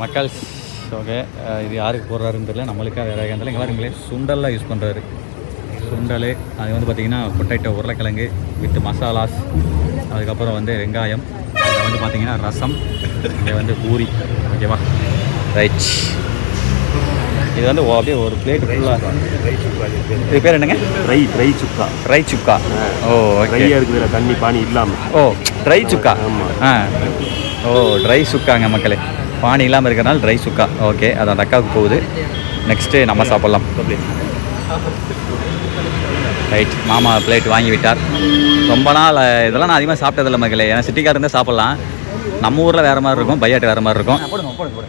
மக்கள் ஓகே. இது யாருக்கு போடுறாருன்னு தெரியல, நம்மளுக்காக வேறு இருந்தாலும் இங்கே பாருங்களே சுண்டல்லாம் யூஸ் பண்ணுறாரு. சுண்டல் அது வந்து பார்த்திங்கன்னா பொட்டேட்டோ உருளைக்கிழங்கு வித் மசாலாஸ், அதுக்கப்புறம் வந்து வெங்காயம், அங்கே வந்து பார்த்திங்கன்னா ரசம், இங்கே வந்து பூரி. ஓகேவா, ரைட். இது வந்து அப்படியே ஒரு பிளேட் ஃபுல்லாக. இது பேர் என்னங்க? ட்ரை சுக்கா. ட்ரை சுக்கா. ஓ, ட்ரையாக இருக்குதுல, தண்ணி பானி இல்லாமல். ஓ, ட்ரை சுக்கா. ஓ, ட்ரை சுக்காங்க மக்களே. பானி இல்லாமல் இருக்கிறனால ட்ரை சுக்கா. ஓகே, அது அந்த அக்காவுக்கு போகுது. நெக்ஸ்ட்டு நம்ம சாப்பிட்லாம். ரைட், மாமா பிளேட் வாங்கி விட்டார். ரொம்ப நாள் இதெல்லாம் நான் அதிகமாக சாப்பிட்டதில்லை மக்களே. ஏன்னா சிட்டிக்கார் இருந்தால் சாப்பிட்லாம், நம்ம ஊரில் வேறு மாதிரி இருக்கும், பையாட்டு வேறு மாதிரி இருக்கும். போடுங்க.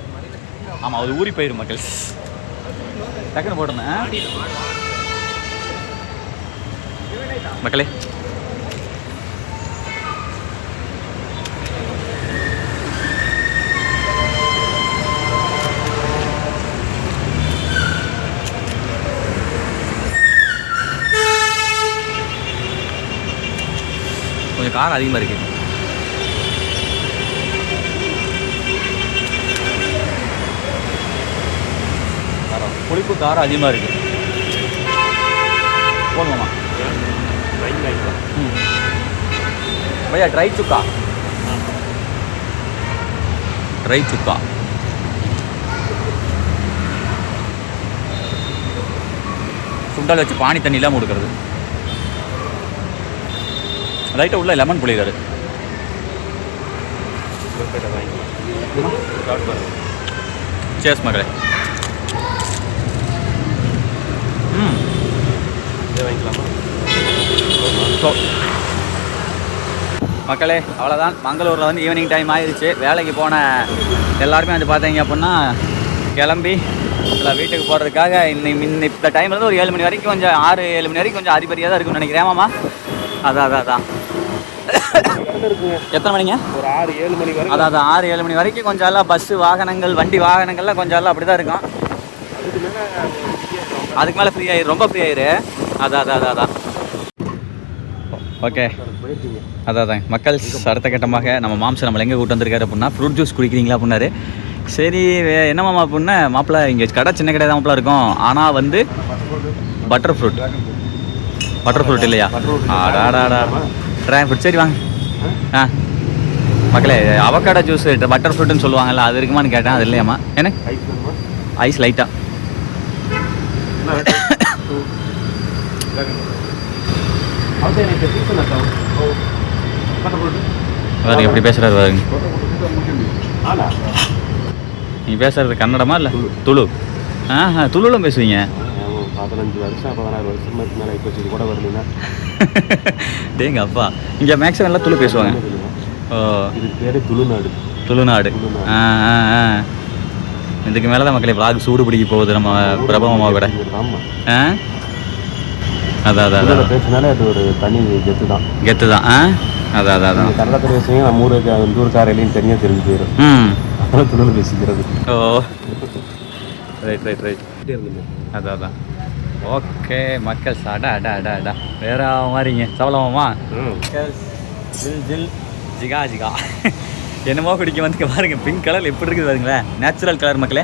ஆமாம், அது ஊறி போயிடும் மக்கள். டக்குன்னு போட்டுருந்தேன் மக்களே. கொஞ்சம் காரம் அதிகமாக இருக்குது. புளிப்பு காரம் அதிகமாக இருக்குது. போடுங்கம்மா. பையா ட்ரை சுக்கா. ட்ரை சுக்கா. சுண்டல் வச்சு பானி தண்ணி இல்லாமல் கொடுக்குறது. லைட்டாக உள்ள லெமன் புளிகிறாரு. சேஸ் மகளே. மக்களே அவ்வளோதான். மங்களூரில் வந்து ஈவினிங் டைம் ஆயிடுச்சு. வேலைக்கு போன எல்லாருமே வந்து பார்த்தீங்க அப்படின்னா கிளம்பி இல்லை வீட்டுக்கு போகிறதுக்காக இந்த டைமில் இருந்து ஒரு 7 மணி வரைக்கும் கொஞ்சம் 6-7 மணி வரைக்கும் கொஞ்சம் அதிபரியாக தான் இருக்குன்னு நினைக்கிறேன். மாமா அதான் எத்தனை மணிங்க? ஒரு 6-7 மணி வரைக்கும். அதான் 6-7 மணி வரைக்கும் கொஞ்சம் எல்லாம் பஸ்ஸு வாகனங்கள் வண்டி வாகனங்கள்லாம் கொஞ்சம் எல்லாம் அப்படி தான் இருக்கும். அதுக்கு மேலே ஃப்ரீ ஆயிரு, ரொம்ப ஃப்ரீ ஆயிரு. அதான் ஓகே. அதான் மக்கள் அடுத்த கட்டமாக நம்ம மாம்சம் நம்மளை எங்கே கூட்டு வந்திருக்காரு அப்படின்னா ஃப்ரூட் ஜூஸ் குடிக்கிறீங்களா அப்படின்னாரு. சரி என்ன மாமா அப்படின்னா, மாப்பிள்ளை இங்கே கடை சின்ன கடை தான் மாப்பிள்ள இருக்கும், ஆனால் வந்து பட்டர் ஃப்ரூட் இல்லையா? Dragon fruit. சரி வாங்க. மக்களே அவக்காடோ ஜூஸ் பட்டர் ஃப்ரூட்டுன்னு சொல்லுவாங்கல்ல, அது இருக்குமான்னு கேட்டேன். அது இல்லையாம்மா? என்ன ஐஸ் லைட்டாக பாருங்க எப்படி பேசுறாரு பாருங்க. நீ பேசுறது கன்னடமா இல்லை துளு? துளுலாம் பேசுவீங்க? 15 வருஷம் 16 வருஷம் மேலே இப்போ கூட வரலீங்கன்னா டேங்க அப்பா. இங்கே மேக்ஸிமம் எல்லாம் துளு பேசுவாங்க. ஓ, இது பேர் துளுநாடு. இதுக்கு மேலே தான் மக்களே விளாக் சூடு பிடிக்க போகுது நம்ம பிரபலமாக கூட. அதான் பேசினாலே அது ஒரு தனி கெத்து தான். அதான் கன்னடத்தில் பேசுவீங்க, நம்ம ஊருக்காரையிலையும் தனியாக தெரிஞ்சு போயிடும். அதெல்லாம் துணில் பேசிக்கிறது. ஓ, ரைட். அதான் ஓகே மக்கள். அடா வேற மாதிரிங்க சாப்பிடலாமாம்மா? ஜில் ஜிகா என்னமோ குடிக்க வந்து பாருங்க. பிங்க் கலர் எப்படி இருக்குது பாருங்களேன், நேச்சுரல் கலர் மக்களே.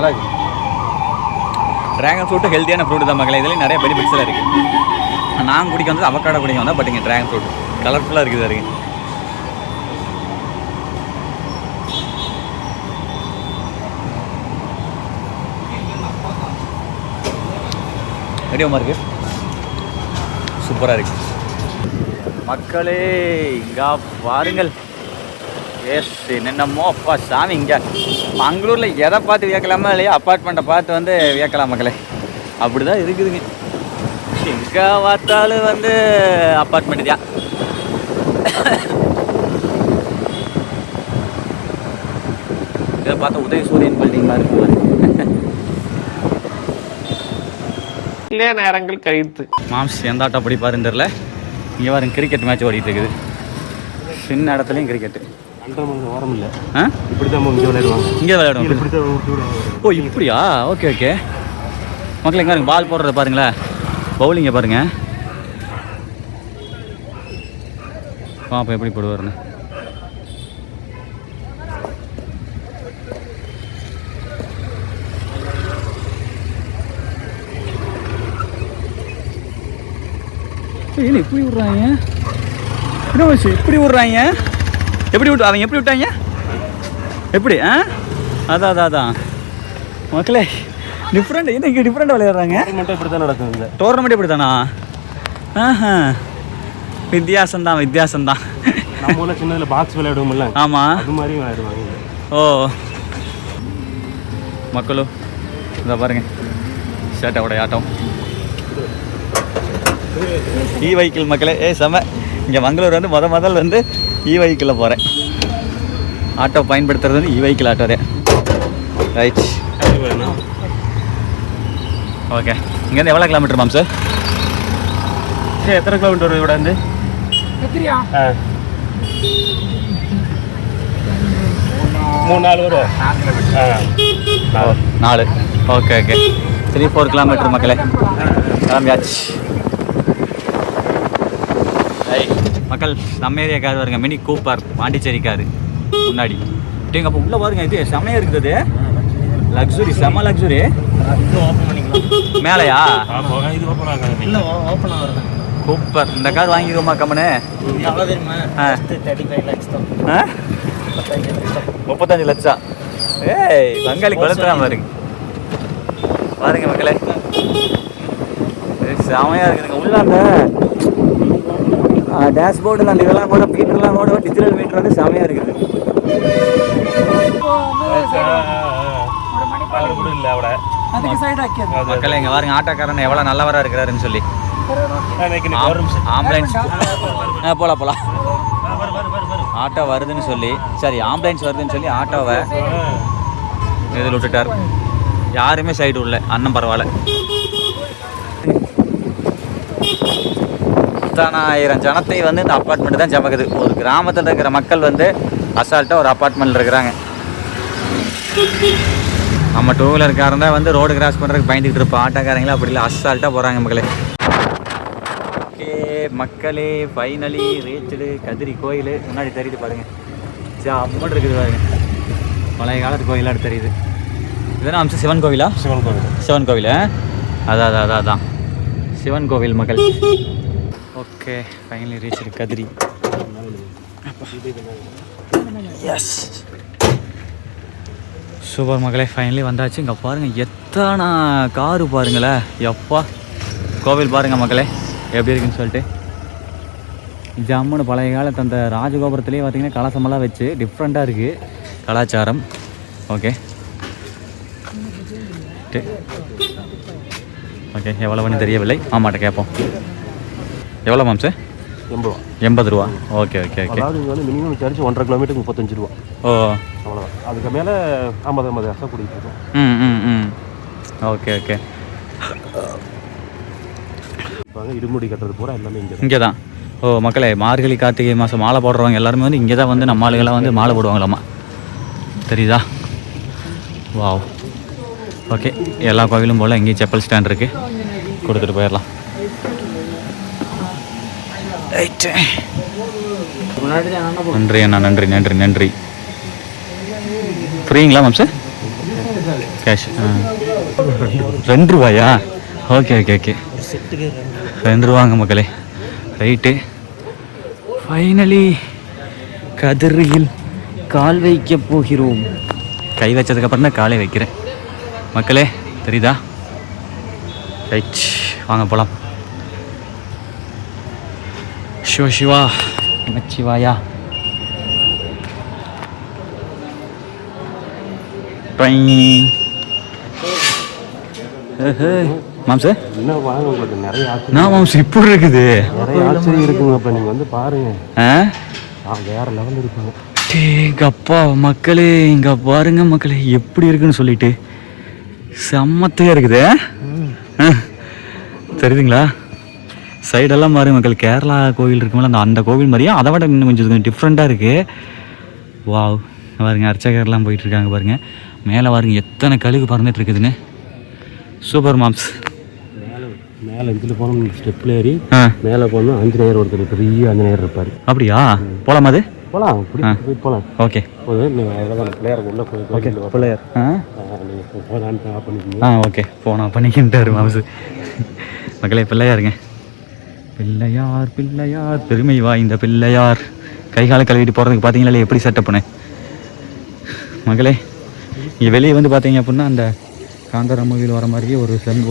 அழகு. ட்ராகன் ஃப்ரூட்டு ஹெல்த்தியான ஃப்ரூட்டு தான் மக்களே. இதுலேயும் நிறைய பெனிஃபிட்ஸ்லாம் இருக்குது. நான் குடிக்க வந்து அவக்காடோ குடிக்க வந்தால், பட் இங்கே ட்ராகன் ஃப்ரூட் கலர்ஃபுல்லாக இருக்குது பாருங்க. ரெடியமாக இருக்குது, சூப்பராக இருக்குது மக்களே. இங்கே பாருங்கள். எஸ் என்னென்னமோ அப்பா சாமி. இங்கே மங்களூரில் எதை பார்த்து வியக்கலாமா இல்லையா, அப்பார்ட்மெண்ட்டை பார்த்து வந்து வியக்கலாம் மக்களே. அப்படி தான் இருக்குதுங்க. எங்கே பார்த்தாலும் வந்து அப்பார்ட்மெண்ட்டு தான். இதை பார்த்தா உதயசூரியன் பில்டிங்லாம் இருக்கு. நேரங்கள் கழித்து மாம்ஸ் எந்த ஆட்டம் அப்படி பாருன்னு தெரில. இங்கே பாருங்க கிரிக்கெட் மேட்ச் ஓடிட்டு இருக்குது. சின்ன இடத்துலையும் கிரிக்கெட்டு. ஓரம் இல்லை, இப்படி தான் இங்கே விளையாடுவாங்க. இங்கே விளையாடுவாங்க. ஓ இப்படியா? ஓகே மக்கள். எங்கே பாருங்க பால் போடுறத பாருங்களேன், பவுலிங்கை பாருங்கள். பாப்பா எப்படி போடுவாருன்னு. இல்லை இப்படி விட்றாங்க, என்ன வச்சு இப்படி விட்றாங்க? எப்படி விட்டு அவங்க எப்படி விட்டாங்க? எப்படி அதான் அதான் அதான் மக்களே, டிஃப்ரெண்ட். என்ன இங்கே டிஃப்ரெண்ட் விளையாடுறாங்க? மட்டும் இப்படி தான் நடக்குது. டோர்னமெண்ட் இப்படி தானா? வித்தியாசம்தான் வித்தியாசம்தான். நம்ம ஊரில் சின்னதில் பாக்ஸ் விளையாடுவோம்ல, ஆமாம் அது மாதிரி விளையாடுவாங்க. ஓ மக்களும் இதை பாருங்க, சேட்டாவோட ஆட்டம். இ வெஹிக்கிள் மக்களே, செம. இங்கே மங்களூர் வந்து முதல்ல வந்து இ வெஹிக்கிளில் போகிறேன். ஆட்டோ பயன்படுத்துறது வந்து இ வெஹிக்கிள் ஆட்டோதே. Right, okay. இங்கேருந்து எவ்வளோ கிலோமீட்டர் மேம் சார்? எத்தனை கிலோமீட்டர் வருது இவ்வளோ வந்து? 3-4 வரும். 4. ஓகே ஓகே, 3-4 கிலோமீட்டர் மக்களே. கிளம்பியாச்சு. மக்கள் நம்ம ஏரியா கார் வருங்க, மினி கூப்பர் பாண்டிச்சேரி காரு முன்னாடி. அப்படிங்க அப்போ உள்ளே பாருங்க, இது செமையாக இருக்குது. லக்ஸுரி, செம லக்ஸுரி. மேலையா? சூப்பர். இந்த கார் வாங்கிடுவோமா கம்மனு? 35 லட்சம். ஏய் பங்காளி கொளுத்துறான் பாருங்க. பாருங்க மக்களே, செமையாக இருக்குதுங்க. உள்ள அந்த டேஷ்போர்டில் அந்த இதெல்லாம் கூட மீட்டர்லாம் கூட டிஜிட்டல் மீட்டர் வந்து செமையாக இருக்குது. மக்கள் இங்கே பாருங்க, ஆட்டோக்காரன் எவ்வளோ நல்லவராக இருக்கிறாருன்னு சொல்லி. ஆம்புலன்ஸ் போகலாம் ஆட்டோ வருதுன்னு சொல்லி, சரி ஆம்புலன்ஸ் வருதுன்னு சொல்லி ஆட்டோவை இதில் விட்டுட்டார். யாருமே சைடு உள்ள அண்ணன் பரவாயில்ல. 10,000 ஜனத்தை வந்து இந்த அப்பார்ட்மெண்ட் தான் ஜமக்குது. ஒரு கிராமத்தில் இருக்கிற மக்கள் வந்து அசால்ட்டாக ஒரு அப்பார்ட்மெண்ட்டில் இருக்கிறாங்க. நம்ம 2 வீலர்காரன் தான் வந்து ரோடு கிராஸ் பண்ணுறதுக்கு பயந்துக்கிட்டு இருப்போம். ஆட்டோக்காரங்களே அப்படி இல்லை, அசால்ட்டாக போகிறாங்க மக்களே. ஓகே மக்களே, ஃபைனலி ரீச்சடு கதிரி கோயில். முன்னாடி தெரியுது பாருங்க, அம்மன் இருக்குது பாருங்க. பழைய காலத்து கோயிலாக தெரியுது. இதுதான் அம்சம் சிவன் கோவிலா? சிவன் கோவில். சிவன் கோவில். அதான் சிவன் கோவில் மக்கள். Okay finally reached Kadiri. Yes super மக்களே, ஃபைனலி வந்தாச்சு. இங்கே பாருங்கள் எத்தனை காரு பாருங்களேன். எப்பா கோவில் பாருங்கள் மக்களே எப்படி இருக்குன்னு சொல்லிட்டு. ஜம்முன்னு பழைய காலத்து அந்த ராஜகோபுரத்துலேயே பார்த்திங்கன்னா கலசமெல்லாம் வச்சு டிஃப்ரெண்ட்டாக இருக்குது கலாச்சாரம். ஓகே ஓகே, எவ்வளோன்னு தெரியவில்லை. ஆமாட்ட கேட்போம். எவ்வளோ மேம் சார்? 80 ரூபா. Okay okay okay. அதாவது இங்கே வந்து மினிமம் சார்ஜ் 1.5 கிலோமீட்டருக்கு 35 ரூபா. ஓ அவ்வளோதான். அதுக்கு மேலே 50 காசா கூட்டிகிட்டு இருக்கோம். Okay okay. இப்போ இருமுடி கட்டுறது பூரா எல்லாமே இங்கே தான். ஓ மக்களே, மார்கழி கார்த்திகை மாதம் மாலை போடுறவங்க எல்லாருமே வந்து இங்கே தான் வந்து நம்ம ஆளுகளாக வந்து மாலை போடுவாங்களாம்மா, தெரியுதா? வாவ். ஓகே, எல்லா கோவிலும் போல் இங்கேயும் செப்பல் ஸ்டாண்ட் இருக்குது, கொடுத்துட்டு போயிடலாம். நன்றி அண்ணா, நன்றி நன்றி நன்றி. ஃப்ரீங்களா மேம் சார்? கேஷ் 2 ரூபாயா? ஓகே ஓகே ஓகே, 2 ரூபாங்க மக்களே. ரைட்டு, ஃபைனலி கதிரியில் கால் வைக்க போகிறோம். கை வச்சதுக்கப்புறம் தான் காலை வைக்கிறேன் மக்களே, தெரியுதா? ரைட், வாங்க போகலாம். சிவா நமச்சிவாயா. மாம் சார் என்ன வாங்க, உங்களுக்கு நிறைய ஆச்சரியம். நான் மாம்ஸ் இப்படி இருக்குது, நிறைய ஆச்சரியம் இருக்குங்க. இப்போ நீங்கள் வந்து பாருங்க, வேற லெவல் இருக்குங்க. எங்க அப்பா மக்களே, இங்க பாருங்க மக்களே எப்படி இருக்குன்னு சொல்லிட்டு செம்மத்தையா இருக்குது. தெரியுதுங்களா? சைடெல்லாம் பாருங்க மக்கள், கேரளா கோவில் இருக்கும்போது அந்த கோவில் மாதிரியா, அதை விட இன்னும் கொஞ்சம் டிஃப்ரெண்ட்டாக இருக்குது. வாவ், பாருங்க அர்ச்சகர்லாம் போயிட்டுருக்காங்க பாருங்க. மேலே பாருங்க எத்தனை கழுகு பறந்துட்டு இருக்குதுன்னு. Super moms. மேலே இதில் போனோம் ஸ்டெப்பில் ஏறி ஆ மேலே போனோம் ஆஞ்சநேயர் ஒருத்தர் பெரிய ஆஞ்சநேயர் இருப்பார். அப்படியா? போகலாமா அது? போகலாம், போயிட்டு போகலாம். ஓகே நீங்கள் அவ்வளோதான் பிள்ளையாருக்கு உள்ளே போய் ஓகே பிள்ளையார். நீங்கள் போதான்னு ஆஃப் பண்ணிக்கிங்க. ஓகே போனா பண்ணிக்கிட்டாரு மாம்சு. மக்களே பிள்ளையாருங்க, பிள்ளையார் பிள்ளையார் பெருமை வாய்ந்த பிள்ளையார். கை காலை கழுவிட்டு போகிறதுக்கு பார்த்தீங்களா எப்படி செட்டப் பண்ணேன் மகளே. இங்கே வெளியே வந்து பார்த்தீங்க அப்படின்னா அந்த காந்தார மூவியில் வர மாதிரியே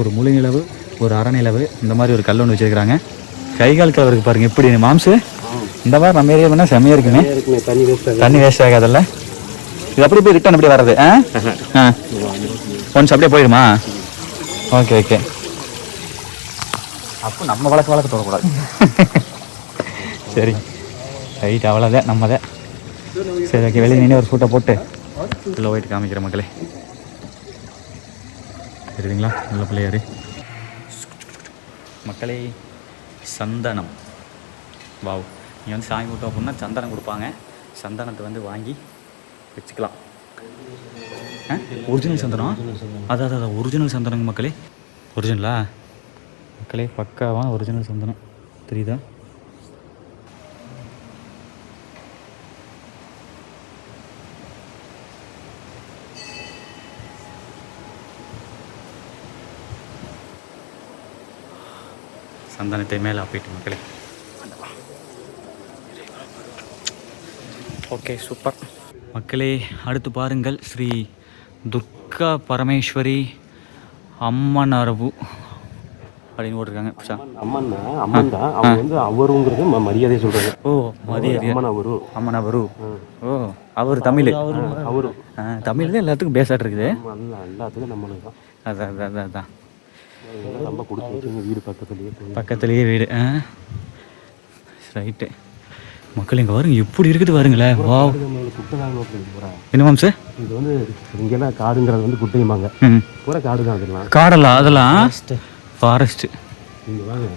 ஒரு முழு நிலவு, ஒரு அரை நிலவு, இந்த மாதிரி ஒரு கல் ஒன்று வச்சுருக்கிறாங்க. கை கால் கழுவுறதுக்கு பாருங்கள் எப்படி மாம்சு. இந்த மாதிரி நம்ம ஏரியா பண்ணால் செம்மையாக இருக்குங்க. தண்ணி வேஸ்ட் ஆகாதல்ல. இது அப்படி போய் ரிட்டன் அப்படி வர்றது. ஒன்ஸ் அப்படியே போயிடுமா? Okay okay. அப்போ நம்ம வழக்க தொடக்கூடாது. சரி ரைட், அவ்வளோதான் நம்மதான். சரி ஓகே, வெளியே நின்று ஒரு ஃபோட்டோ போட்டு உள்ள போயிட்டு காமிக்கிற மக்களே. தெரியுதுங்களா நல்ல பிள்ளையாரு மக்களே. சந்தனம், வாவ். நீங்கள் வந்து சாமி கொடுத்தோம் அப்படின்னா சந்தனம் கொடுப்பாங்க. சந்தனத்தை வந்து வாங்கி வச்சுக்கலாம். ஒரிஜினல் சந்தனம். அதான் ஒரிஜினல் சந்தனங்க மக்களே. ஒரிஜினலா மக்களே? பக்காவான ஒரிஜினல் சந்தனம் தெரியுதா? சந்தனத்தை மேலே போயிட்டு மக்களே. ஓகே சூப்பர் மக்களே. அடுத்து பாருங்கள், ஸ்ரீ துர்கா பரமேஸ்வரி அம்மனரவு அப்படின்னு போட்டிருக்காங்க. அம்மன் தான் அவங்க வந்து அவருங்கிறது மரியாதையை சொல்கிறாங்க. ஓ மரியாதை. அம்மனவரு. ஓ அவர் தமிழ். அவரு தமிழ் தான் எல்லாத்துக்கும் பேசாட்டு இருக்குது. எல்லாத்துக்கும் நம்மளுக்கு தான். அதான் ரொம்ப கொடுத்து வீடு பக்கத்துலேயே வீடு. ரைட்டு மக்கள் இங்கே வருங்க எப்படி இருக்குது பாருங்களேன். வா என்ன மாம் சார்? இது வந்து இங்கெல்லாம் காடுங்கிறது வந்து குட்டையுமாங்க. பூரா காடு தான். அதெல்லாம் அதெல்லாம் ஃபாரஸ்ட்டு. இங்கே வாங்க,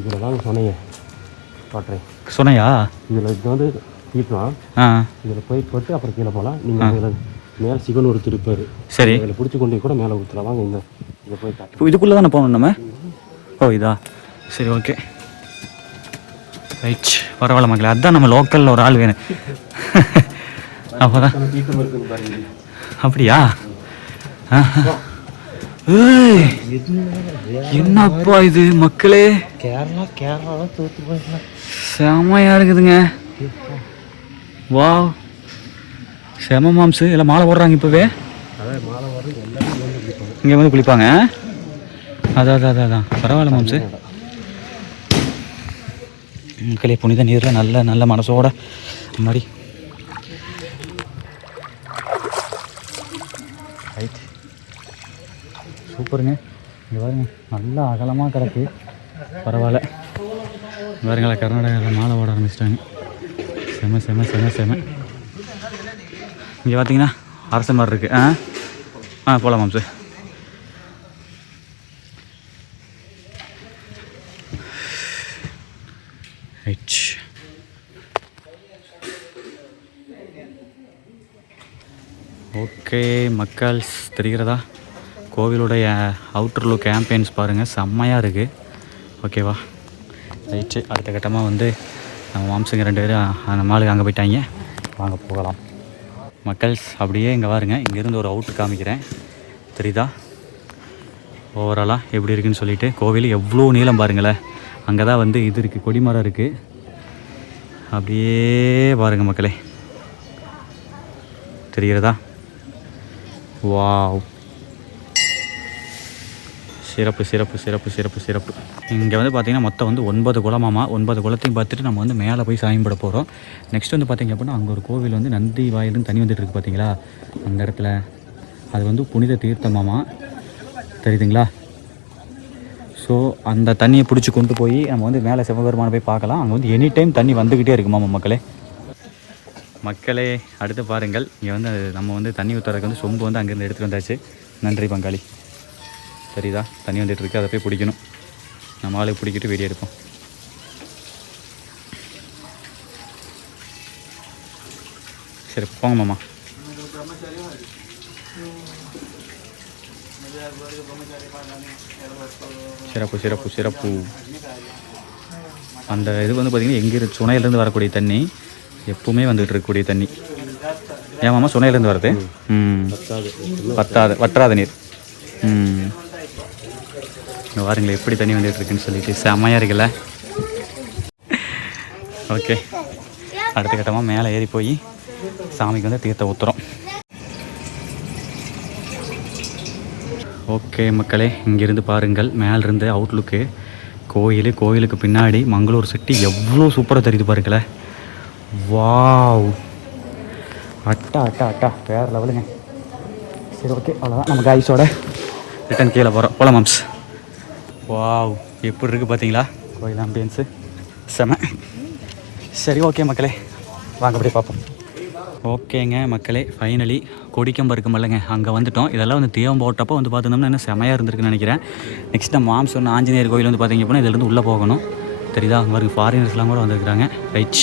இதில் வாங்க சொன்னையே பாட்டுறேன். சொன்னையா? இதில் இது வந்து தீட்டலாம். இதில் போட்டு அப்புறம் கீழே போகலாம். நீங்கள் அதில் மேலே சிவன் ஒரு திருப்பார். சரி, இதில் பிடிச்சி கொண்டு கூட மேலே ஊற்றலாம். வாங்க இந்த இதை போய் இப்போ இதுக்குள்ளே தானே போகணும் நம்ம? ஓ இதா, சரி ஓகே ரைட். பரவாயில்ல மக்களே, அதுதான் நம்ம லோக்கலில் ஒரு ஆள் வேணும். அப்போதான். அப்படியா? என்னப்பா இது மக்களே, கேரளா தோற்று போயிடலாம். செமையாக இருக்குதுங்க. வா செம மாம்சு. எல்லாம் மாலை போடுறாங்க இப்போவே. இங்கே வந்து குளிப்பாங்க. அதான் பரவாயில்ல மாம்சு. மக்களே புனித நீரில் நல்ல மனசோட மாதிரி ரைட். சூப்பருங்க. இங்கே பாருங்க நல்லா அகலமாக கிடக்கு. பரவாயில்ல. பாருங்களா கர்நாடகாவில் மாலை ஓட ஆரம்பிச்சிட்டாங்க. செம. இங்கே பார்த்தீங்கன்னா அரச மாதிரி இருக்குது. போகலாம் மாம்சு. ரைட். ஓகே மக்கள் தெரிகிறதா? கோவிலுடைய அவுட்டர் லுக் கேம்பெயின்ஸ் பாருங்கள், செம்மையாக இருக்குது. ஓகேவா ரைட்டு. அடுத்த கட்டமாக வந்து நம்ம மாம்சங்க 2 பேரும் அந்த மாலுக்கு அங்கே போயிட்டாங்க. வாங்க போகலாம் மக்கள்ஸ். அப்படியே இங்கே பாருங்க, இங்கேருந்து ஒரு அவுட்டு காமிக்கிறேன். தெரியுதா ஓவராலாக எப்படி இருக்குன்னு சொல்லிட்டு? கோவில் எவ்வளோ நீளம் பாருங்களேன். அங்கே தான் வந்து இது இருக்குது, கொடிமரம் இருக்குது. அப்படியே பாருங்கள் மக்களே, தெரிகிறதா? வாவ், சிறப்பு. இங்கே வந்து பார்த்திங்கன்னா மொத்தம் வந்து 9 குளமாமா. 9 குளத்தையும் பார்த்துட்டு நம்ம வந்து மேலே போய் சாமி போட போகிறோம். நெக்ஸ்ட் வந்து பார்த்திங்க அப்படின்னா அங்கே ஒரு கோவில் வந்து நந்தி வாயிலுன்னு தண்ணி வந்துட்டு இருக்குது பார்த்தீங்களா அந்த இடத்துல. அது வந்து புனித தீர்த்தமாமா, தெரியுதுங்களா? ஸோ அந்த தண்ணியை பிடிச்சி கொண்டு போய் நம்ம வந்து மேலே சிவபெருமானை போய் பார்க்கலாம். அங்கே வந்து எனி டைம் தண்ணி வந்துக்கிட்டே இருக்குமாமா மக்களே. அடுத்து பாருங்கள், இங்கே வந்து நம்ம வந்து தண்ணி ஊற்றுறதுக்கு வந்து சொம்பு வந்து அங்கேருந்து எடுத்துகிட்டு வந்தாச்சு. நன்றி பங்காளி. தெரியுதா தண்ணி வந்துட்டு இருக்கு, அதை போய் பிடிக்கணும். நம்ம ஆளுக்கு பிடிக்கிட்டு வீடியோ எடுப்போம். சரி போங்க மாமா. சிறப்பு சிறப்பு சிறப்பு. அந்த இது வந்து பார்த்திங்கன்னா எங்கேருந்து சுனையிலேருந்து வரக்கூடிய தண்ணி, எப்பவுமே வந்துகிட்டு இருக்கக்கூடிய தண்ணி. ஏன் மாமா சுனையிலேருந்து வருது? வற்றாத நீர். இங்கே பாருங்களேன் எப்படி தண்ணி வந்துட்டு இருக்குன்னு சொல்லிட்டு செம்மையாக இருக்குல்ல. ஓகே, அடுத்த கட்டமாக மேலே ஏறி போய் சாமிக்கு வந்து தீர்த்த ஊற்றுறோம். ஓகே மக்களே, இங்கேருந்து பாருங்கள் மேலிருந்து அவுட்லுக்கு கோயிலுக்கு பின்னாடி மங்களூர் சிட்டி எவ்வளோ சூப்பராக தெரியுது பாருங்களேன். வாவ், அட்டா வேறு லெவலுங்க. சரி ஓகே, அவ்வளோதான். நமக்கு ஐஸோட ரிட்டன் கீழே போகலாம் மாம்ஸ். வாவ், எப்படி இருக்குது பார்த்தீங்களா கோயில் ஆம்பியன்ஸு, செம. சரி ஓகே மக்களே, வாங்க அப்படியே பார்ப்போம். ஓகேங்க மக்களே, ஃபைனலி கொடிக்கம்பம் இருக்குமில்லங்க, அங்கே வந்துவிட்டோம். இதெல்லாம் வந்து தீபம் போட்டப்போ வந்து பார்த்துருந்தோம்னா என்ன செமையாக இருந்திருக்குன்னு நினைக்கிறேன். நெக்ஸ்ட் நம்ம மாம் சொன்ன ஆஞ்சநேயர் கோயில் வந்து பார்த்திங்க அப்படின்னா இதிலேருந்து உள்ளே போகணும். தெரியுதா, அங்கே பாருங்க ஃபாரினர்ஸ்லாம் கூட வந்துருக்குறாங்க. ரைட்,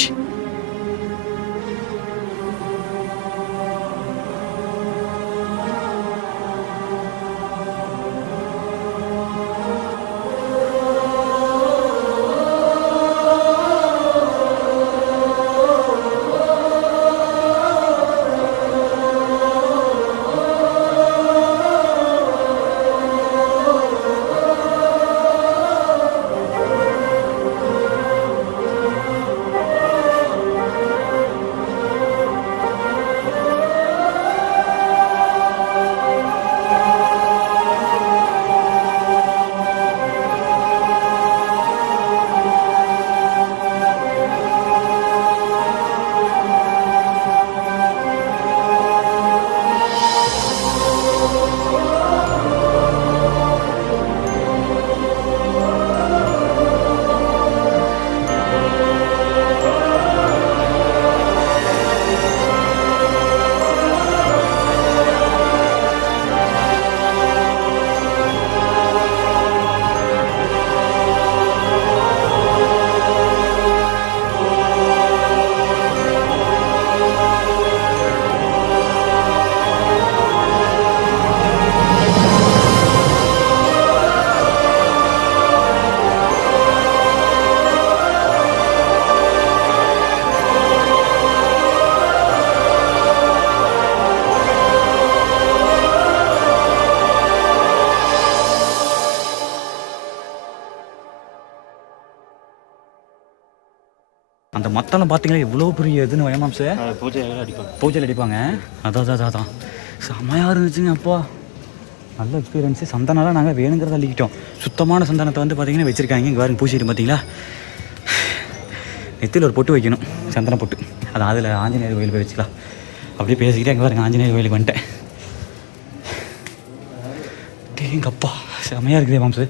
அந்த மத்தளம் பார்த்தீங்களா எவ்வளோ பெரிய இதுன்னு வயமாம்சு பூஜையில் அடிப்பாங்க. அதான் செம்மையாக இருந்துச்சுங்க. அப்பா நல்ல எக்ஸ்பீரியன்ஸு. சந்தனம்லாம் நாங்கள் வேணுங்கிறத அள்ளிக்கிட்டோம். சுத்தமான சந்தனத்தை வந்து பார்த்திங்கன்னா வச்சுருக்காங்க. இங்கே பாருங்க பூசிட்டு பார்த்தீங்களா, நெத்தியில் ஒரு பொட்டு வைக்கணும், சந்தன பொட்டு. அது அதில் ஆஞ்சநேயர் கோயில் போய் வச்சுக்கலாம். அப்படியே பேசிக்கிட்டே அங்கே பாருங்க ஆஞ்சநேயர் கோயிலுக்கு வந்துட்டேன். எங்கள் அப்பா செம்மையாக இருக்குது மாம்சு.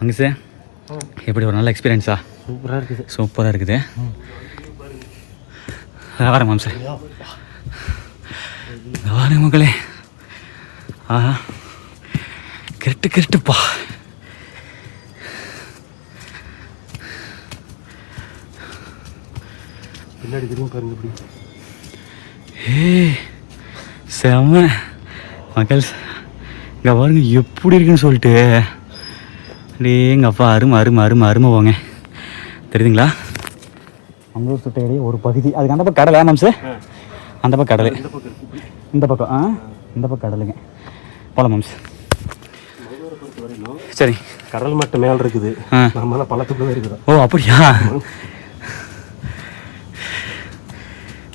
மங்கசு எப்படி ஒரு நல்ல எக்ஸ்பீரியன்ஸா? சூப்பராக இருக்குது. வரேன் மாம்சு, வரேன் மக்களே. ஆஹா, கிருட்டுப்பா. பின்னாடி திரும்பி பாருங்க இப்படி. செம்ம மக்கள், இங்கே பாருங்க எப்படி இருக்குன்னு சொல்லிட்டு. எங்கள் அப்பா அருமை போங்க. தெரியுதுங்களா, மங்களூர் சுட்டையிலேயே ஒரு பகுதி. அதுக்கு அந்த பக்கம் கடலை மாம்சு, அந்த பக்கம் கடலை, இந்த பக்கம் இந்த பக்கம் கடலுங்க. போகலாம் மாம்சு. சரி, கடல் மட்டும் மேலே இருக்குது, நம்மளால பழத்துக்குள்ளே இருக்குது. ஓ அப்படியா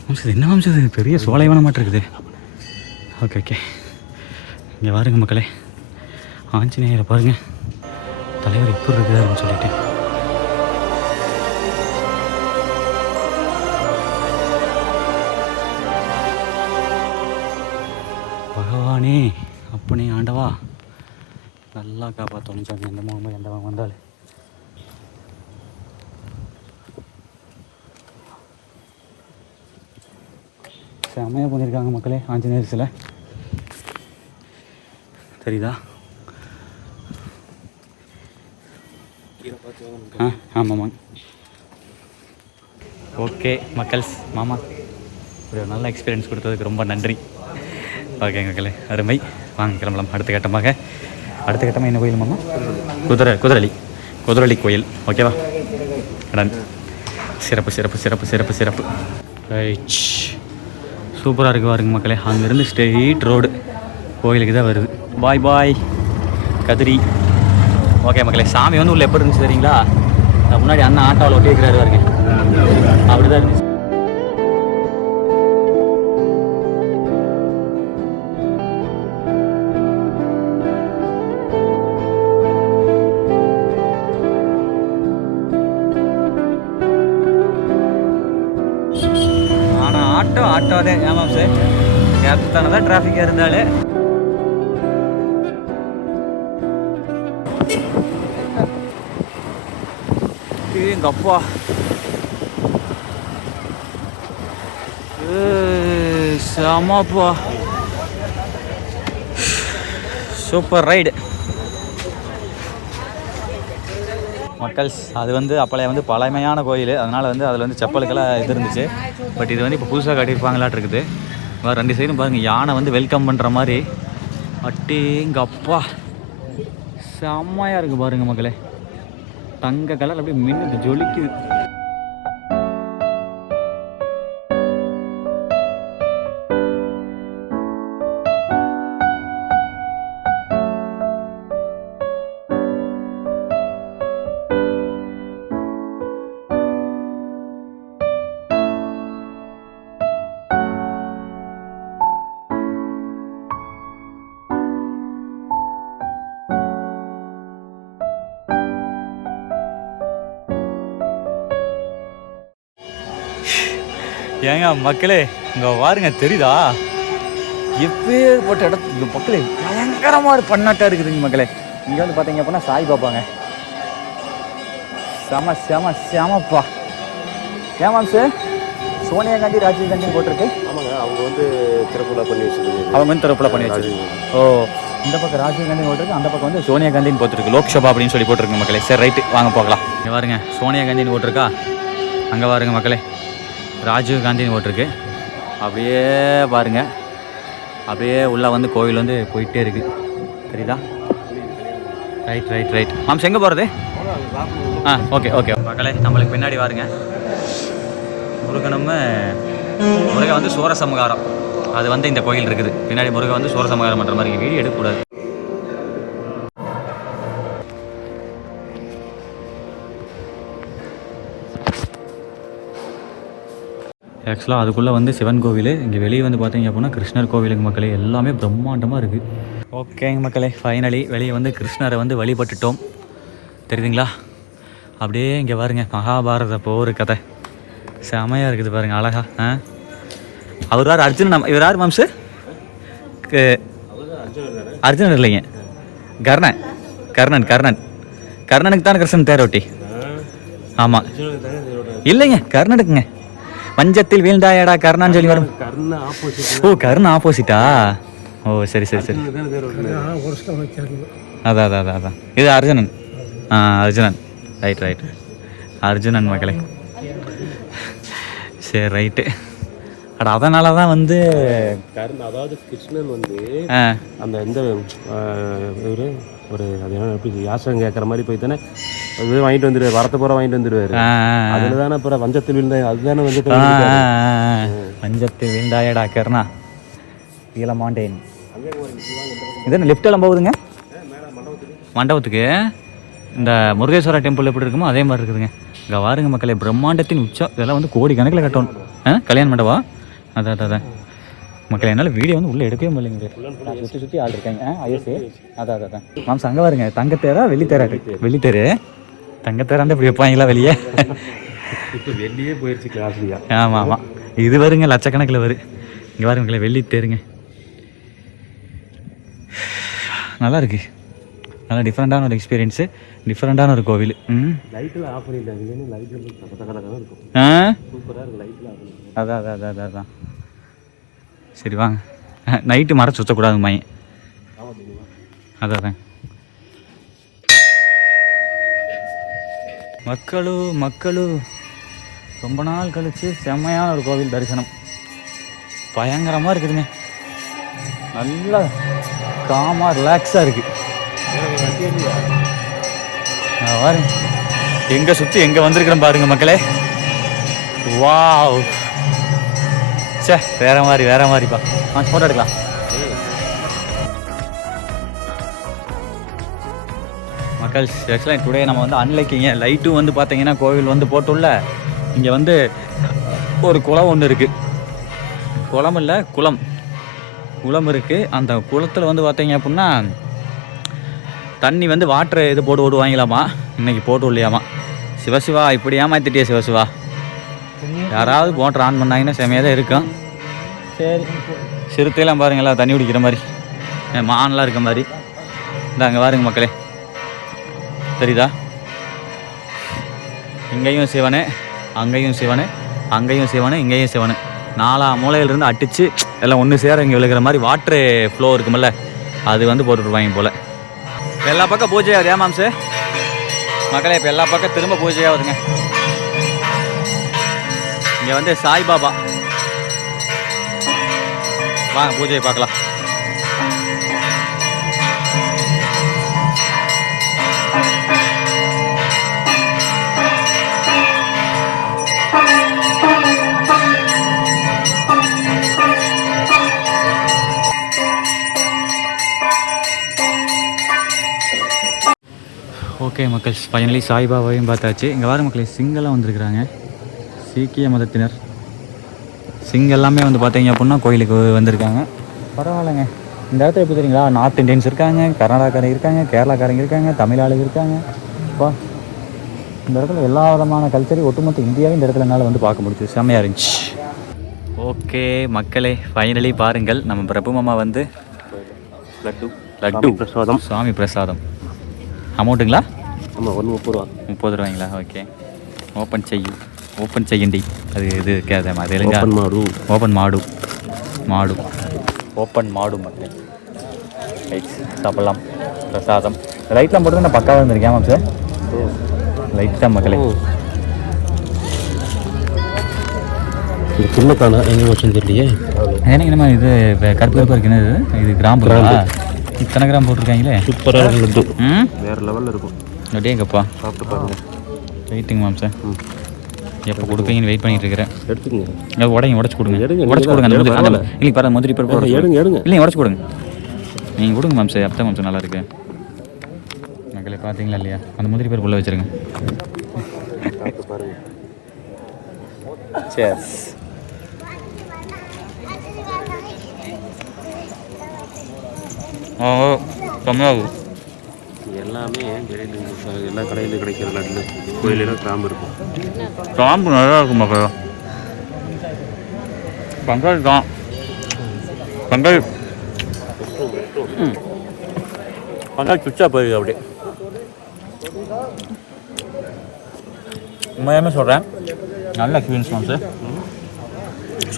மாம்சு? என்ன மாம்சு இது பெரிய சோலைவன மாட்டம் இருக்குது. ஓகே, இங்கே பாருங்க மக்களே, ஆஞ்சநேயரை பாருங்க, தலைவர் எப்படி இருக்குதாருன்னு சொல்லிட்டு. பகவானே, அப்பனே, ஆண்டவா நல்லா காப்பாற்றணும் சாமி. எந்த முகமும் எந்த வந்தாலும். செம்மையாக பண்ணியிருக்காங்க மக்களே ஆஞ்சநேயர் சிலை. தெரியுதா? ஆமாம்மா. ஓகே மக்கள்ஸ், மாமா ஒரு நல்ல எக்ஸ்பீரியன்ஸ் கொடுத்ததுக்கு ரொம்ப நன்றி. ஓகே மக்களே, அருமை. வாங்க கிளம்பலாம். அடுத்த கட்டமாக என்ன கோயில் மாமா? குதிரலி கோயில். ஓகேவா? டன். சிறப்பு. ரைட். சூப்பராக இருக்குது பாருங்க மக்களே. அங்கேருந்து ஸ்ட்ரெயிட் ரோடு கோயிலுக்கு தான் வருது. பாய் கதிரி. ஓகே மக்களே, சாமி வந்து உள்ள எப்படி இருந்துச்சு தெரியுங்களா? முன்னாடி அண்ணன் ஆட்டோவில் ஒட்டி வைக்கிறாரு பாருங்க, அப்படி தான் இருந்துச்சு. ஆட்டோதே ஆமாம் சார், எத்தனை தான் டிராஃபிக்காக இருந்தாலே எங்கள் அப்பா செமப்பா. Super ride மக்கள்ஸ். அது வந்து அப்பளைய வந்து பழமையான கோயில், அதனால் வந்து அதில் வந்து செப்பலுக்கெல்லாம் இது இருந்துச்சு. பட் இது வந்து இப்போ புதுசாக கட்டியிருப்பாங்களாட்டு இருக்குது. வேறு 2 சைடும் பாருங்கள், யானை வந்து வெல்கம் பண்ணுற மாதிரி. எங்கள் அப்பா செம்மையாக இருக்குது பாருங்கள் மக்களே. தங்க கலர் அப்படியே மின்னுது, ஜொலிக்குது. ஏங்க மக்களே, இங்கே பாருங்க, தெரியுதா எப்பேற்பட்ட இடத்து மக்களே, பயங்கரமாக ஒரு பன்னாட்டாக இருக்குதுங்க மக்களே. இங்கே வந்து பார்த்தீங்க அப்படின்னா சாய் பாப்பாங்க. செமப்பா. ஏமாம் சார், சோனியா காந்தி ராஜீவ் காந்தின்னு போட்டிருக்கு. ஆமாங்க, அவங்க வந்து திறப்புலா பண்ணி வச்சுருக்காங்க. அவங்க வந்து திறப்புலா பண்ணி வச்சுருக்காங்க. ஓ, இந்த பக்கம் ராஜீவ் காந்தி போட்டிருக்கு, அந்த பக்கம் வந்து சோனியா காந்தின்னு போட்டிருக்கு. லோக்சபா அப்படின்னு சொல்லி போட்டிருக்கு மக்களே. சரி ரைட்டு, வாங்க போகலாம். இங்கே பாருங்க, சோனியா காந்தின்னு போட்டிருக்கா. அங்கே பாருங்க மக்களே, ராஜீவ் காந்தின்னு போட்டிருக்கு. அப்படியே பாருங்கள், அப்படியே உள்ளே வந்து கோவில் வந்து போயிட்டே இருக்குது, தெரியுதா? ரைட். மாம்ஸ் எங்கே போகிறது? ஓகே மக்களே, நம்மளுக்கு பின்னாடி பாருங்க முருகன் வந்து சூரசம்ஹாரம். அது வந்து இந்த கோயில் இருக்குது பின்னாடி. முருகன் வந்து சூரசம்ஹாரம் பண்ணுற மாதிரி வீடியோ எடுக்கக்கூடாது. ஆக்சுவலாக அதுக்குள்ளே வந்து சிவன் கோவில், இங்கே வெளியே வந்து பார்த்தீங்க அப்படின்னா கிருஷ்ணர் கோவிலுக்கு மக்களே. எல்லாமே பிரம்மாண்டமாக இருக்குது. ஓகேங்க மக்களே, ஃபைனலி வெளியே வந்து கிருஷ்ணரை வந்து வழிபட்டுட்டோம், தெரியுதுங்களா? அப்படியே இங்கே பாருங்க, மகாபாரத போர் கதை செமையாக இருக்குது பாருங்கள், அழகா. அவர் யார்? அர்ஜுனன். இவர் யார் மாம்சு? அர்ஜுனன் இல்லைங்க, கர்ணனுக்கு தான் கிருஷ்ணன் தேரோட்டி. ஆமாம், இல்லைங்க, கர்ணனுக்குங்க. பஞ்சத்தில் வீழ்ந்தாயடா கர்ணான்னு சொல்லி வரும். ஓ, கர்ண ஆப்போசிட்டா? ஓ, சரி. அதான் இது அர்ஜுனன். அர்ஜுனன். ரைட். அர்ஜுனன் மக்களே. சரி ரைட்டு. அதனால தான் வந்து அதாவது கிருஷ்ணன் வந்து அந்த எந்த ஒரு அது என்ன எப்படி யாசகம் கேட்குற மாதிரி போய் தானே வாங்கிட்டு வந்துடுவார், வரத்தை போகிற வாங்கிட்டு வந்துடுவார். அதில் தானே அப்புறம் பஞ்சத்தில் வீழ்ந்தாய், அதுதானே வந்து பஞ்சத்தில் வீழ்ந்தாயடா கர்ணா வீலமாண்டேன். இது லிஃப்ட் எல்லாம் போகுதுங்க மண்டபத்துக்கு. இந்த முருகேஸ்வரா டெம்பிள் எப்படி இருக்குமோ அதே மாதிரி இருக்குதுங்க. இங்கே வாருங்க மக்களே, பிரம்மாண்டத்தின் உச்சம். இதெல்லாம் வந்து கோடி கணக்கில் கட்டணும். கல்யாண மண்டபம். அதான் மக்கள், என்னால் வீடியோ வந்து உள்ளே எடுக்கவே முடியலைங்க. சுற்றி ஆள் இருக்காங்க. ஐஎஸ்ஏ. அதான் மாம்ஸ் அங்கே பாருங்க, தங்கத்தேரா வெள்ளித்தேரு. தங்கத்தேராண்டு இப்படி வைப்பாங்களா வெளியே? இப்போ வெளியே போயிடுச்சு கிளாஸ்லியா. ஆமாம், இது வருங்க லட்சக்கணக்கில் வரும். இங்கே பாருங்களே, வெள்ளித்தேருங்க. நல்லா இருக்கு, நல்லா டிஃப்ரெண்ட்டான ஒரு எக்ஸ்பீரியன்ஸு, டிஃப்ரெண்ட்டான ஒரு கோவில். லைட்டில் ஆஃப் பண்ணிட்டாங்க, லைட்டில் இருக்கும். சூப்பராக இருக்குது, லைட்டில் ஆஃப் பண்ணி. அதான் சரி வாங்க, நைட்டு மர சுற்றக்கூடாது மையம். அதான் மக்களும் ரொம்ப நாள் கழித்து செம்மையான ஒரு கோவில் தரிசனம். பயங்கரமாக இருக்குதுங்க. நல்லா காமாக ரிலாக்ஸாக இருக்குது. பாருங்க எங்கே சுற்றி எங்கே வந்திருக்கிறேன் பாருங்க மக்களே. வாவ், சே வேற மாதிரிப்பா. ஃபோட்டோ எடுக்கலாம். மக்கள் ஆக்சுவலாக டுடே நம்ம வந்து அன்லைக்கிங்க லைட்டும் வந்து பார்த்தீங்கன்னா கோவில் வந்து போட்டுள்ள இங்கே வந்து ஒரு குளம் ஒன்று இருக்குது. குளம் இல்லை குளம் இருக்குது. அந்த குளத்தில் வந்து பார்த்தீங்க அப்படின்னா தண்ணி வந்து வாட்டர் இது போட்டு விடுவாங்களாமா. இன்றைக்கி போட்டு இல்லையாமா. சிவசிவா இப்படி ஏமாத்திட்டியே சிவசிவா. யாராவது மோட்டர் ஆன் பண்ணாங்கன்னா செமையாக தான் இருக்கும். சரி, சிறுத்தையெல்லாம் பாருங்களா தண்ணி குடிக்கிற மாதிரி, மான்லாம் இருக்க மாதிரி. இந்த அங்கே பாருங்க மக்களே, தெரியுதா? இங்கேயும் சிவனு, அங்கேயும் சிவனு, அங்கேயும் சிவனு, இங்கேயும் சிவனு. 4 மூலையிலிருந்து அடித்து எல்லாம் ஒன்று சேர இங்கே விழுகிற மாதிரி வாட்ரு ஃப்ளோ இருக்குமில்ல, அது வந்து போட்டுருவாங்க போல். இப்போ எல்லா பக்கம் பூஜை ஆகுது. ஏமாம்சு மக்களே, இப்போ எல்லா பக்கம் திரும்ப பூஜை ஆகுதுங்க. இங்கே வந்து சாய்பாபா. வாங்க பூஜையை பார்க்கலாம். ஓகே மக்கள், ஃபைனலி சாய்பாபாவையும் பார்த்தாச்சு. இங்கே வர மக்களே சிங்கெல்லாம் வந்திருக்கிறாங்க. சீக்கிய மதத்தினர் சிங் எல்லாமே வந்து பார்த்தீங்க அப்படின்னா கோயிலுக்கு வந்திருக்காங்க. பரவாயில்லைங்க. இந்த இடத்துல எப்படி தெரியுங்களா, நார்த் இந்தியன்ஸ் இருக்காங்க, கர்நாடகாரங்க இருக்காங்க, கேரளாக்காரங்க இருக்காங்க, தமிழ் ஆளுங்க இருக்காங்க. இப்போ இந்த இடத்துல எல்லா விதமான கல்ச்சரையும் ஒட்டுமொத்த இந்தியாவும் இந்த இடத்துல என்னால் வந்து பார்க்க முடிச்சு. செம்மையாக இருந்துச்சு. ஓகே மக்களே, ஃபைனலி பாருங்கள் நம்ம பிரபு மாமா வந்து லட்டு பிரசாதம், சுவாமி பிரசாதம். அமௌண்ட்டுங்களா? ஆமாம், 30 ரூபா. 30 ரூபாய்ங்களா? ஓகே. ஓப்பன் செய்யண்டி அது இது கேட்காம அது இல்லைங்க. ஓப்பன் மாடு மக்கள். ரைட், சாப்பிட்லாம் பிரசாதம். லைட்லாம் போட்டு நான் பக்காவாக இருந்திருக்கேன். ஆமாம் சார், லைட் தான் மக்களே. இது கிண்ணக்கான எங்கே வச்சுன்னு தெரியலையே. எனக்கு என்னமா இது கருப்பு இருக்குன்னு இது கிராம்பு இத்தனை கிராம் போட்டிருக்காங்களே. சூப்பராக லட்டு. வேறு லெவலில் இருக்கும். அப்படியேங்கப்பா, சாப்பிட்டு பாருங்கள். வெயிட்டுங்க மேம் சார், எப்போ கொடுப்பீங்கன்னு வெயிட் பண்ணிட்டு இருக்கிறேன். எடுத்துக்கங்க, உடச்சி கொடுங்க. இல்லை பாரு முந்திரி பருப்பு எடுங்க. இல்லைங்க உடச்சி கொடுங்க. நீங்கள் கொடுங்க மேம் சார், அப்போ மேம் சார் நல்லா இருக்கு. மக்களை பார்த்தீங்களா இல்லையா, அந்த முந்திரி பருப்பு உள்ள வச்சுருங்க. சாப்பிட்டு பாருங்கள். சரி, கம்மியாகும். எல்லாமே எல்லா கடையிலும் கிடைக்கிற லட்டு. கோயிலெல்லாம் கிராம்பு இருக்கும். கிராம்பு நல்லா இருக்கும் மக்கள். பங்காளி தான் பங்காளி சுவிட்சா போயிடுது அப்படி. உண்மையாமே சொல்கிறேன், நல்ல எக்ஸ்பீரியன்ஸ் மேம் சார்.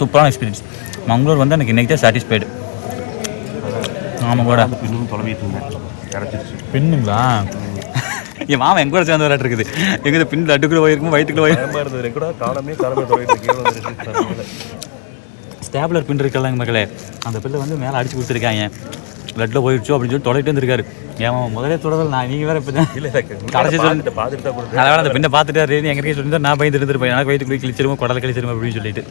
சூப்பரான எக்ஸ்பீரியன்ஸ். மங்களூர் வந்து எனக்கு இன்றைக்கி தான் சாட்டிஸ்ஃபைடு. ஆமாம் கூட பின்னும் தொலைவிட்டு இருந்தேன், கிடச்சிருச்சு. பின்னுங்களா? என் மாமா எங்க கூட சேர்ந்து விளையாட்டு இருக்குது. எங்கே பின் லட்டுக்குள்ள போயிருக்கும், வயிற்றுக்குள்ள போயிருக்கும். கூட காலமே தொலைவிட்டு ஸ்டேப்லர் பின் இருக்கலாங்க மக்களே. அந்த பிள்ளை வந்து மேலே அடிச்சு கொடுத்துருக்காங்க. லட்டில் போயிடுச்சு அப்படின்னு சொல்லி தொலைட்டு வந்துருக்காரு. ஏன் முதலே தொடரல் நான் நீங்கள் வேறு இப்போ தான் இல்லை கடைசி சொல்லிட்டு பார்த்துட்டு தான் கொடுத்து அதனால் அந்த பின்னை பார்த்துட்டு எங்கே சொல்லி நான் பயந்து இருந்துருப்பேன். எனக்கு வயிற்றுக்குள்ளே கிழிச்சிருவோம், குடலை கிழிச்சிருவோம் அப்படின்னு சொல்லிட்டு.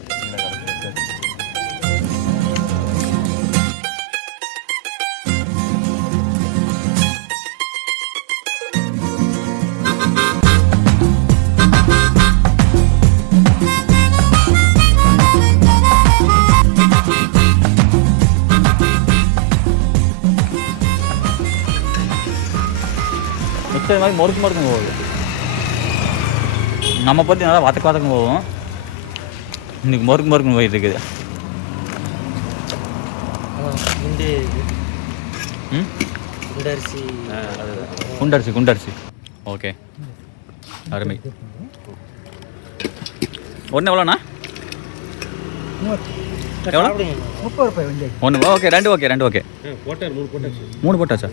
மிக்சர் மாதிரி முறுக்கு போகுது. நம்ம பற்றி நல்லா வதக்கம் போவோம். இன்னைக்கு முறுக்குன்னு போயிட்டு இருக்குது. குண்டரிசி. ஓகே, அருமை. ஒன்று எவ்வளோண்ணா? எவ்வளோ? 30 ரூபாய். ஒன்று ஓகே, ரெண்டு ஓகே. 3 போட்டாச்சா?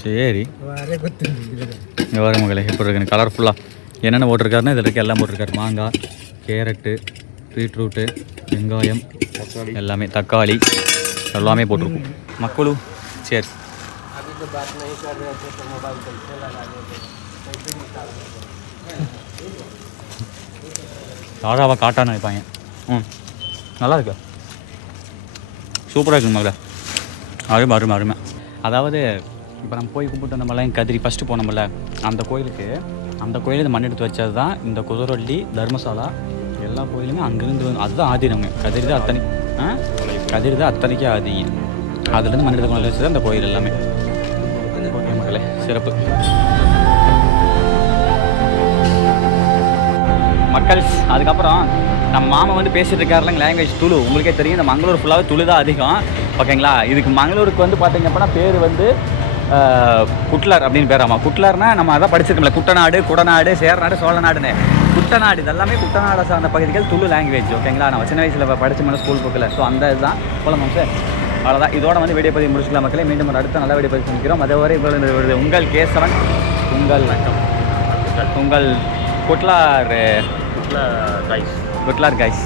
சரி, இங்கே வர மகளே எப்படி இருக்குன்னு கலர்ஃபுல்லாக என்னென்ன போட்டிருக்காருன்னா இதில் இருக்க எல்லாம் போட்டிருக்காரு. மாங்காய், கேரட்டு, பீட்ரூட்டு, வெங்காயம் எல்லாமே, தக்காளி, எல்லாமே போட்டிருக்கும் மக்களு. சரி தாராவா காட்டான்னு நினைப்பாங்க. நல்லா இருக்கு, சூப்பராக இருக்குங்க மகள, அருமை அருமை அருமை. அதாவது இப்போ நம்ம போய் கும்பிட்டு வந்தோம்ல கதிரி ஃபஸ்ட்டு போனோம்ல அந்த கோயிலுக்கு, அந்த கோயிலுக்கு மண் எடுத்து வச்சது தான் இந்த குதிரவள்ளி தர்மசாலா எல்லா கோயிலுமே அங்கேருந்து வந்து அதுதான் ஆதினவங்க. கதிரி தான் அத்தனை கதிரி தான் அத்தனைக்கே ஆதிங்க. அதுலேருந்து மண் எடுத்து கொண்டு வச்சது அந்த கோயில் எல்லாமே. ஓகே மகளே, சிறப்பு. மக்கள் அதுக்கப்புறம் நம்ம மாமா வந்து பேசிட்டு இருக்காருலங்க லாங்குவேஜ் துளு. உங்களுக்கே தெரியும் இந்த மங்களூர் ஃபுல்லாகவே துளு தான் அதிகம். ஓகேங்களா, இதுக்கு மங்களூருக்கு வந்து பார்த்தீங்க அப்படின்னா பேர் வந்து குட்லார் அப்படின்னு பேராமா. குட்லார்னா நம்ம அதான் படிச்சிருக்கோம்ல, குட்டநாடு, குடநாடு, சேரநாடு, சோழநாடுன்னு. குட்டநாடு இதெல்லாமே குட்டநாடை சார்ந்த பகுதிகள் துளு லாங்குவேஜ். ஓகேங்களா, நம்ம சின்ன வயசில் படிச்சோம்ல ஸ்கூல் புக்கில். ஸோ அந்த இதுதான் போலமா சார். அவ்வளோதான், இதோட வந்து வீடியோ பதிவு முடிச்சுக்கலாம் மக்களே. மீண்டும் ஒரு அடுத்த நல்ல வீடியோ பதிவு சந்திக்கிறோம். அதுவரை இப்போ உங்கள் கேசவன், உங்கள் குட்லார் கைஸ்,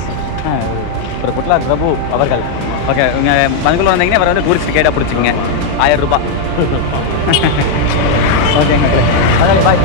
ஒரு குட்லார் பிரபு அவர்கள். ஓகே, உங்கள் மங்களூர் வந்தீங்கன்னா அவர் வந்து டூரிஸ்ட் கைடாக பிடிச்சிக்கங்க, 1000 ரூபாய். ஓகேங்க, பாய்.